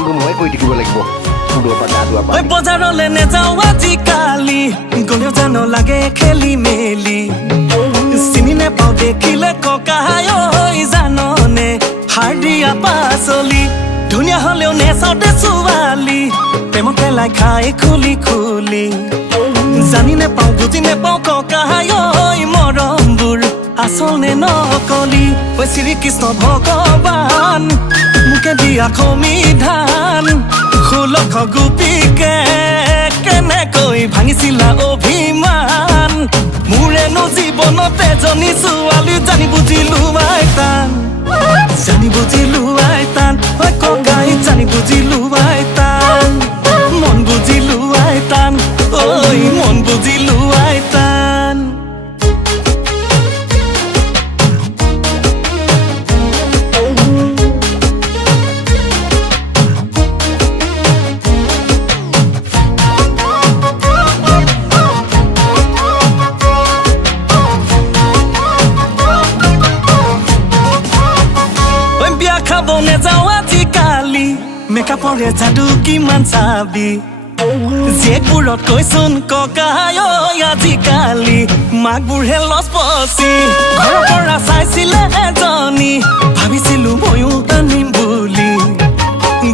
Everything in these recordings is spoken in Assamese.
কামবোৰ মই কৰি থাকিব লাগিব ফুডৰ পৰা গা ধোৱা ঐ বজাৰলে নেযাওঁ আজিকালি গলেও জানো লাগে খেলি মেলি চিনি নেপাওঁ দেখিলে ককাই ঐ জাননে সাৰ দিয়া পাচলি ধুনীয়া হলেও নেচাওঁতে ছোৱালী প্ৰেমত পেলাই খাই খুলি খুলি জানি নেপাওঁ বুজি নেপাওঁ ককাই ঐ মৰমবোৰ আচল নে নকলি ঐ শ্ৰীকৃষ্ণ ভগৱান মোকে দিয়া সমিধান 16 গোপীকে কেনেকৈ ভাঙিছিলা অভিমান মোৰেনো জীৱনতে এজনী ছোৱালী জানি বুজিলো আইতান জানি বুজিলো আইতান ঐ ককাই জানি বুজিলো আইতান মন বুজিলো আইতান ঐ মন বুজিলো আইতান নেযাওঁ আজিকালি মেকআপৰে যাদু কিমান চাবি যেবোৰত কৈছোন ককাই ঐ আজিকালি মাকবোৰহে লছ পচি ঘৰৰ পৰা চাইছিলে এজনী ভাবিছিলো ময়ো টানিম বুলি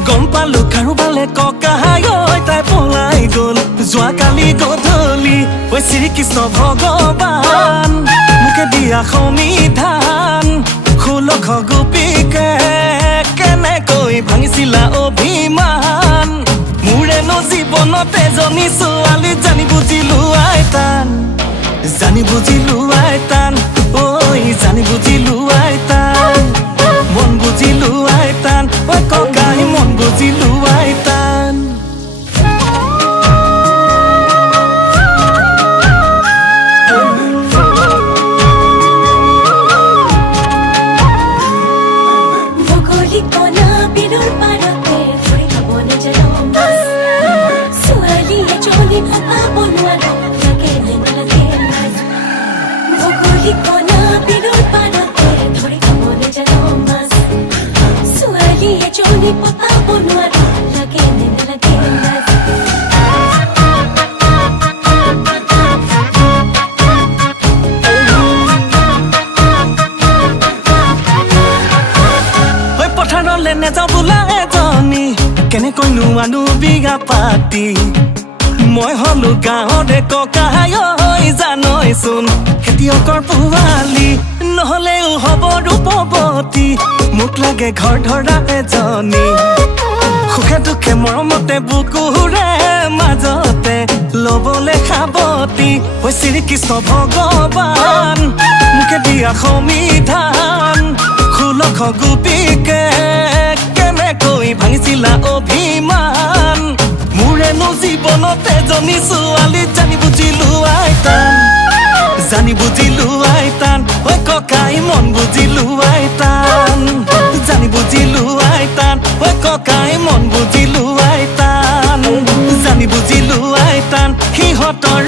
গম পালো কাৰোবালে ককাই ঐ তাই পলাই গ'ল যোৱাকালি গধূলি ঐ শ্ৰীকৃষ্ণ ভগৱান মোকে দিয়া সমিধান 16 গোপীকে কেনেকৈ ভাঙিছিলা অভিমান মোৰেনো জীৱনতে এজনী ছোৱালী জানি বুজিলো আইতান জানি বুজিলো আইতান ঐ জানি বুজিলো আইতান মন বুজিলো আইতান ঐ ককাই মন বুজিলো আইতান নেযাওঁ বোলা এজনী কেনেকৈনো আনো বিঘা পাতি মই হলো গাঁৱৰে ককাই ঐ জানৈচোন খেতিয়কৰ পোৱালি নহলেও হ'ব ৰূপৱতী মোক লাগে ঘৰ ধৰা এজনী সুখে দুখে মৰমতে বুকুৰে মাজতে লবলে সাৱতী ঐ শ্ৰীকৃষ্ণ ভগৱান মোকে দিয়া সমিধান 16 গোপীকে কেনেকৈ ভাঙিছিলা অভিমান মোৰেনো জীৱনতে এজনী ছোৱালী জানি বুজিলো আইতান জানি বুজিলো আইতান ঐ ককাই মন বুজিলো আইতান জানি বুজিলো আইতান ঐ ককাই মন বুজিলো আইতান জানি বুজিলো আইতান সিহঁতৰ